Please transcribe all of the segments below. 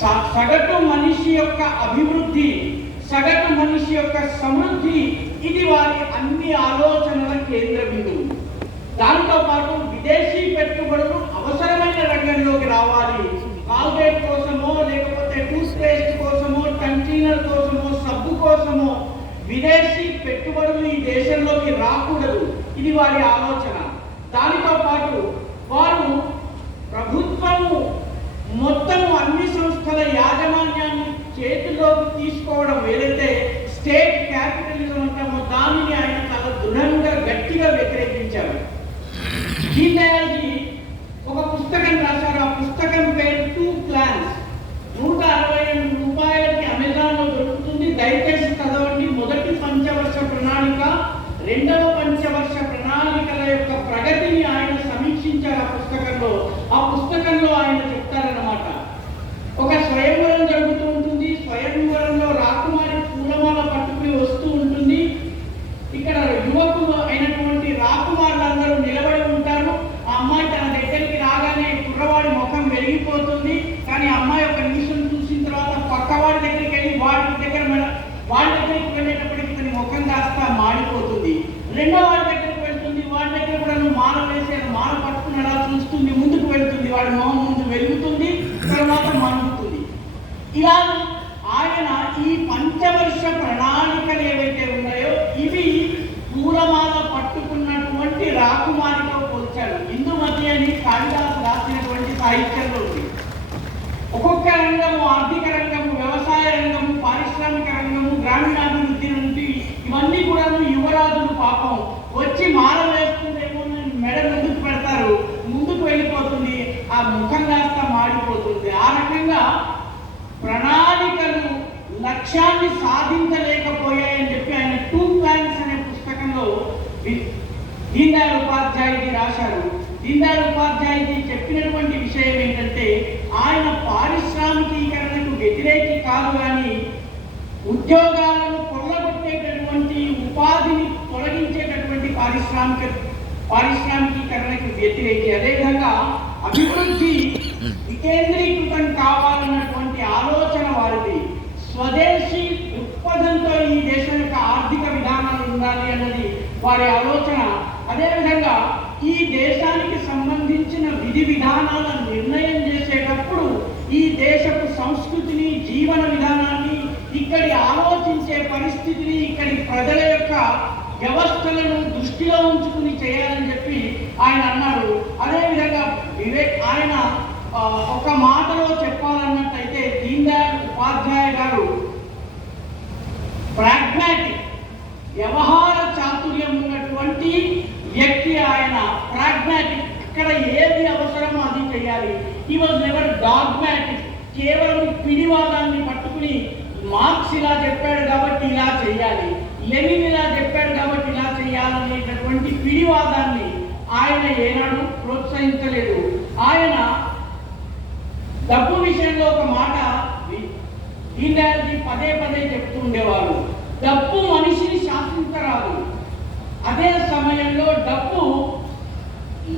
సగటు మనిషి యొక్క అభివృద్ధి, సగటు మనిషి యొక్క సమృద్ధి, ఇది వారి అన్ని ఆలోచనల కేంద్ర బిందువు. దాంతో పాటు విదేశీ పెట్టుబడులు అవసరమైన రంగంలోకి రావాలి. కాల్గేట్ కోసమో, లేకపోతే టూత్ పేస్ట్ కోసమో, కంటైనర్ కోసమో, సబ్బు కోసమో విదేశీ పెట్టుబడులు ఈ దేశంలోకి రాకూడదు. ఇది వారి ఆలోచన. దానితో పాటు వారు ప్రభుత్వము మొత్తము అన్ని సంస్థల యాజమాన్యాన్ని చేతిలోకి తీసుకోవడం, ఏదైతే స్టేట్ క్యాపిటలిజం అంటామో దానిని ఆయన చాలా దృఢంగా గట్టిగా వ్యతిరేకించారు. దీన్ దయాల్జీ ఒక పుస్తకం రాశారు. ఆ పుస్తకం పేరు 2 Plans. 168 రూపాయలకి అమెజాన్లో దొరుకుతుంది. దయచేసి చదవండి. మొదటి పంచవర్ష ప్రణాళిక, రెండవ పంచవర్ష ప్రణాళికల యొక్క ప్రగతిని ఆయన సమీక్షించారు ఆ పుస్తకంలో. ఆ పుస్తకంలో ఆయన చెప్తారన్నమాట, ఒక స్వయంవరం జరుగుతూ ఉంటుంది. స్వయంవరంలో రాకుమారి పూలమాల పట్టుకుని వస్తూ ఉంటుంది. ఇక్కడ యువకులు అయినటువంటి రాకుమారులందరూ నిలబడి ఉంటారు. ఆ అమ్మాయి తన దగ్గరికి రాగానే కుర్రవాడి ముఖం వెలిగిపోతుంది. కానీ అమ్మాయి ఒక నిమిషం చూసిన తర్వాత పక్కవాడి దగ్గరికి వెళ్ళి వాడి దగ్గరికి వెళ్ళేటప్పటికి తన ముఖం కాస్త మాడిపోతుంది. రెండో వాడి దగ్గరికి వెళ్తుంది. వాడి దగ్గర కూడా నువ్వు మాల వేసి మాల పట్టుకుని అలా చూస్తుంది. ముందుకు వెళ్తుంది. వాడి మొహం ముందు వెలుగుతుంది, తర్వాత మండుతుంది. ఇలా ఆయన ఈ పంచవర్ష ప్రణాళికలు ఏవైతే ఉన్నాయో ఇవి పూలమాల పట్టుకున్నటువంటి రాకుమారితో పోల్చాడు. హిందూ మధ్య అని కాళిదాసు రాసినటువంటి సాహిత్యంలో ఉంది. ఒక్కొక్క రంగము, ఆర్థిక రంగము, వ్యవసాయ రంగము, పారిశ్రామిక రంగము, గ్రామీణాభివృద్ధి నుండి ఇవన్నీ కూడా యువరాజులు పాపం వచ్చి మాల వేస్తుందేమో మెడ ముందుకు పెడతారు, ముందుకు వెళ్ళిపోతుంది, ఆ ముఖం కాస్త మాడిపోతుంది. ఆ రకంగా ప్రణాళికలు లక్ష్యాన్ని సాధించలేకపోయాయని చెప్పి ఆయన 2 Plans అనే పుస్తకంలో దీన్ దయాళ్ ఉపాధ్యాయుడు రాశారు. దీన్ దయాళ్ ఉపాధ్యాయుడు చెప్పినటువంటి విషయం ఏంటంటే, ఆయన పారిశ్రామికీకరణకు వ్యతిరేకి కాదు, కానీ ఉద్యోగాలను కొల్లగొట్టేటటువంటి, ఉపాధిని తొలగించేటటువంటి పారిశ్రామికీకరణకు వ్యతిరేకి. అదేవిధంగా అభివృద్ధి వికేంద్రీకృతం కావాలన్నటువంటి ఆలోచన వారిది. స్వదేశీ దృక్పథంతో ఈ దేశం యొక్క ఆర్థిక విధానాలు ఉండాలి అన్నది వారి ఆలోచన. అదేవిధంగా ఈ దేశానికి సంబంధించిన విధి విధానాలను నిర్ణయం చేసేటప్పుడు ఈ దేశపు సంస్కృతిని, జీవన విధానాన్ని, ఇక్కడి ఆలోచించే పరిస్థితిని, ఇక్కడి ప్రజల యొక్క వ్యవస్థలను దృష్టిలో ఉంచుకుని చేయాలని చెప్పి ఆయన అన్నారు. అదేవిధంగా ఆయన ఒక మాటలో చెప్పాలన్నట్టయితే దీన్ దయాళ్ ఉపాధ్యాయ గారు ప్రాగ్మాటిక్, వ్యవహార చాతుర్యం ఉన్నటువంటి వ్యక్తి. ఆయన ప్రాగ్మాటిక్, ఇక్కడ ఏది అవసరమో అది చేయాలి. హీ వాజ్ నెవర్ డాగ్మాటిక్, కేవలం పిడివాదాన్ని పట్టుకుని మార్క్స్ ఇలా చెప్పాడు కాబట్టి ఇలా చేయాలి, లెనిన్ ఇలా చెప్పాడు కాబట్టి ఇలా చేయాలనేటటువంటి పిడివాదాన్ని ఆయన ఏనాడు ప్రోత్సహించలేదు. ఆయన డబ్బు విషయంలో ఒక మాట దీన్ దయాళ్ పదే పదే చెప్తూ ఉండేవారు, డబ్బు మనిషిని శాసించరాదు. అదే సమయంలో డబ్బు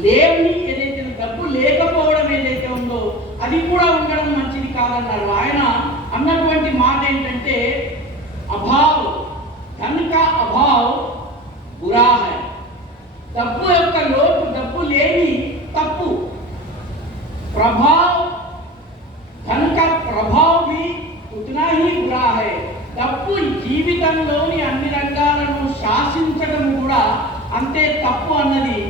లేని ఏదైతే, డబ్బు లేకపోవడం ఏదైతే ఉందో అది కూడా ఉండడం మంచిది కాదన్నారు. ఆయన అన్నటువంటి మాట ఏంటంటే, అభావ్ ధన్ కా అభావ్ బురా హై. డబ్బు యొక్క లోటు, డబ్బు లేని తప్పు. ప్రభావ్ ధన్ కా ప్రభావ్ भी उतना ही बुरा है. డబ్బు జీవితంలోని అన్ని రంగాలను శాసించడం కూడా అంతే తప్పు అన్నది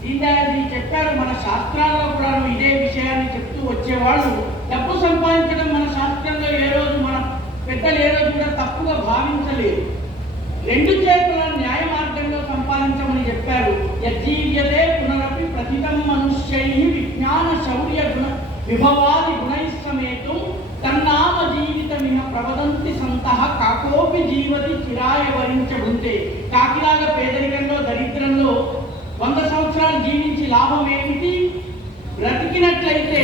దీన్ దయాళ్ చెప్పారు. మన శాస్త్రాల్లో కూడా ఇదే విషయాన్ని చెప్తూ వచ్చేవాళ్ళు. డబ్బు సంపాదించడం మన శాస్త్రంలో ఏ రోజు, మన పెద్దలు ఏ రోజు కూడా తప్పుగా భావించలేదు. రెండు చేతుల న్యాయ మార్గంలో సంపాదించమని చెప్పారు. యజ్జీవ్యతే పునరపి ప్రతితం మనుష్యై విజ్ఞాన శౌర్య గుణ విభవాది గుణైస్సమేతం తన్నామ జీవితమిహ ప్రవదంతి సంతః కాకోపి జీవతి చిరాయ వరించబుంతే. కాకిలాగా పేదరికంలో, దరిద్రంలో 100 సంవత్సరాలు జీవించి లాభం ఏమిటి? బ్రతికినట్లయితే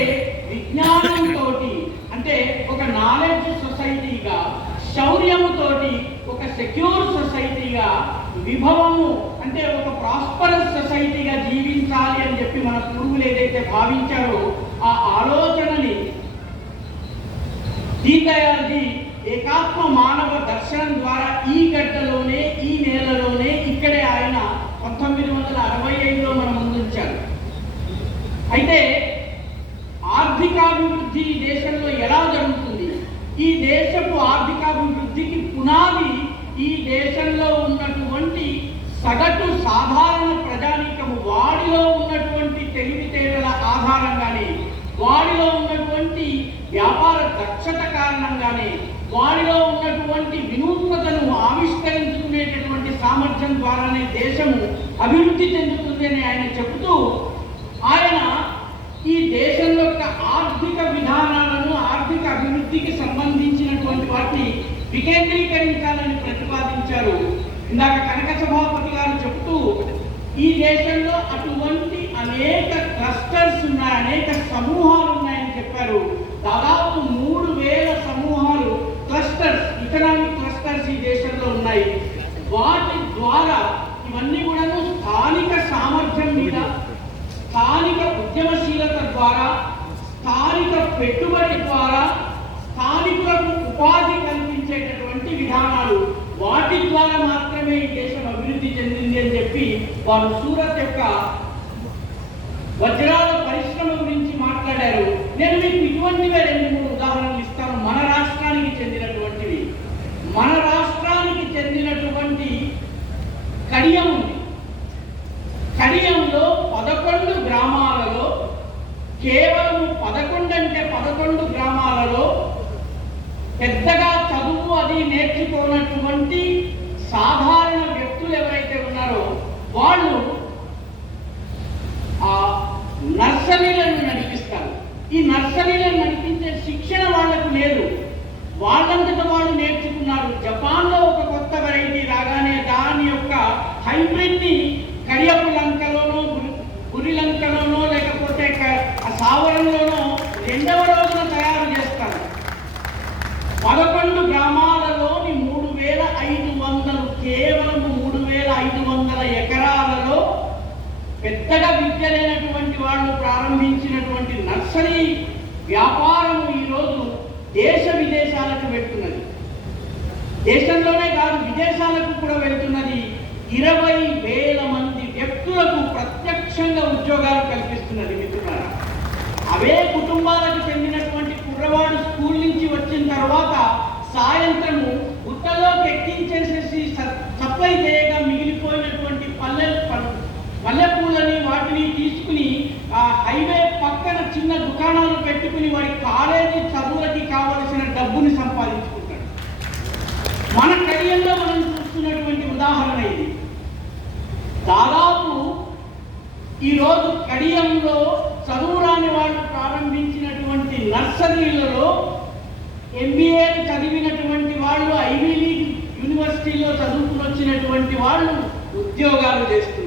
విజ్ఞానంతో, అంటే ఒక నాలెడ్జ్ సొసైటీగా, శౌర్యముతోటి ఒక సెక్యూర్ సొసైటీగా, విభవము అంటే ఒక ప్రాస్పరస్ సొసైటీగా జీవించాలి అని చెప్పి మన పూర్వులు ఏదైతే భావించారో ఆ ఆలోచనని దీన్ దయాల్జీ ఏకాత్మ మానవ దర్శనం ద్వారా ఈ గడ్డలోనే, ఈ నేలలోనే, ఇక్కడే ఆయన 1965లో మన ముందుంచారు. అయితే ఆర్థికాభివృద్ధి ఈ దేశంలో ఎలా జరుగుతుంది? ఈ దేశపు ఆర్థికాభివృద్ధికి పునాది ఈ దేశంలో ఉన్నటువంటి సగటు సాధారణ ప్రజానీకము, వాడిలో ఉన్నటువంటి తెలివితేటల ఆధారంగానే, వాడిలో ఉన్నటువంటి వ్యాపార దక్షత కారణంగానే, వాడిలో ఉన్నటువంటి వినూత్నతను ఆవిష్కరించుకునేటటువంటి సామర్థ్యం ద్వారానే దేశము అభివృద్ధి చెందుతుంది అని ఆయన చెబుతూ, ఆయన ఈ దేశం యొక్క ఆర్థిక విధానాలను, ఆర్థిక అభివృద్ధికి సంబంధించినటువంటి వాటిని వికేంద్రీకరించాలని ప్రతిపాదించారు. ఇందాక కనక సభాపతి గారు చెబుతూ, ఈ దేశంలో అటువంటి అనేక క్లస్టర్స్ ఉన్నాయి, అనేక సమూహాలు ఉన్నాయని చెప్పారు. దాదాపు 3000 సమూహాలు, క్లస్టర్స్, ఎకనామిక్ క్లస్టర్స్ ఈ దేశంలో ఉన్నాయి. వాటి ద్వారా ఇవన్నీ కూడాను స్థానిక సామర్థ్యం మీద, స్థానిక ఉద్యమశీలత ద్వారా, స్థానిక పెట్టుబడి ద్వారా స్థానికులకు ఉపాధి కల్పించేటటువంటి విధానాలు, వాటి ద్వారా మాత్రమే ఈ దేశం అభివృద్ధి చెందింది అని చెప్పి వారు సూరత్ యొక్క వజ్రాల పరిశ్రమ గురించి మాట్లాడారు. నేను మీకు ఇటువంటివే 2-3 ఉదాహరణలు ఇస్తాను. మన రాష్ట్రానికి చెందినటువంటివి. మన రాష్ట్రానికి చెందినటువంటి కడియం ఉంది. కడియంలో 11 గ్రామాలలో, కేవలం 11 అంటే 11 గ్రామాలలో పెద్దగా చదువు అది నేర్చుకోనటువంటి సాధారణ వ్యక్తులు ఎవరైతే ఉన్నారో వాళ్ళు ఆ నర్సరీలను నడిపిస్తారు. ఈ నర్సరీలను నడిపించే శిక్షణ వాళ్లకు లేదు, వాళ్ళంతటా వాళ్ళు నేర్చుకున్నారు. జపాన్లో ఒక కొత్త వెరైటీ రాగానే దాని యొక్క హైబ్రిడ్ని కడియపు లంకలోనో, గురి లంకలోనో, లేకపోతే సావరంలోనో 2వ రోజున తయారు చేస్తారు. 11 గ్రామాలలోని 3500, కేవలం 3500 ఎకరాలలో పెద్దగా విద్య లేనటువంటి వాళ్ళు ప్రారంభించినటువంటి నర్సరీ వ్యాపారం ఈరోజు దేశ విదేశాలకు వెళ్తున్నది. దేశంలోనే కాదు, విదేశాలకు కూడా వెళ్తున్నది. 20,000 మంది వ్యక్తులకు ప్రత్యక్షంగా ఉద్యోగాలు కల్పిస్తున్నది. మిత్రులారా, అవే కుటుంబాలకు చెందినటువంటి కుర్రవాడు స్కూల్ నుంచి వచ్చిన తర్వాత సాయంత్రము గుట్టలోకి ఎక్కించేసేసి సప్లై చేయగా మిగిలిపోయినటువంటి పల్లెపూలని వాటిని తీసుకుని ఆ హైవే పక్కన చిన్న దుకాణాలు పెట్టుకుని వాడి కాలేజీ చదువులకి కావలసిన డబ్బుని సంపాదించుకుంటాడు. మన కడియంలో మనం చూస్తున్నటువంటి ఉదాహరణ ఇది. దాదాపు ఈరోజు కడియంలో చదువురాని వాళ్ళు ప్రారంభించినటువంటి నర్సరీలలో MBA చదివినటువంటి వాళ్ళు, ఐవీ లీగ్ యూనివర్సిటీలో చదువుకుని వచ్చినటువంటి వాళ్ళు ఉద్యోగాలు చేస్తున్నారు.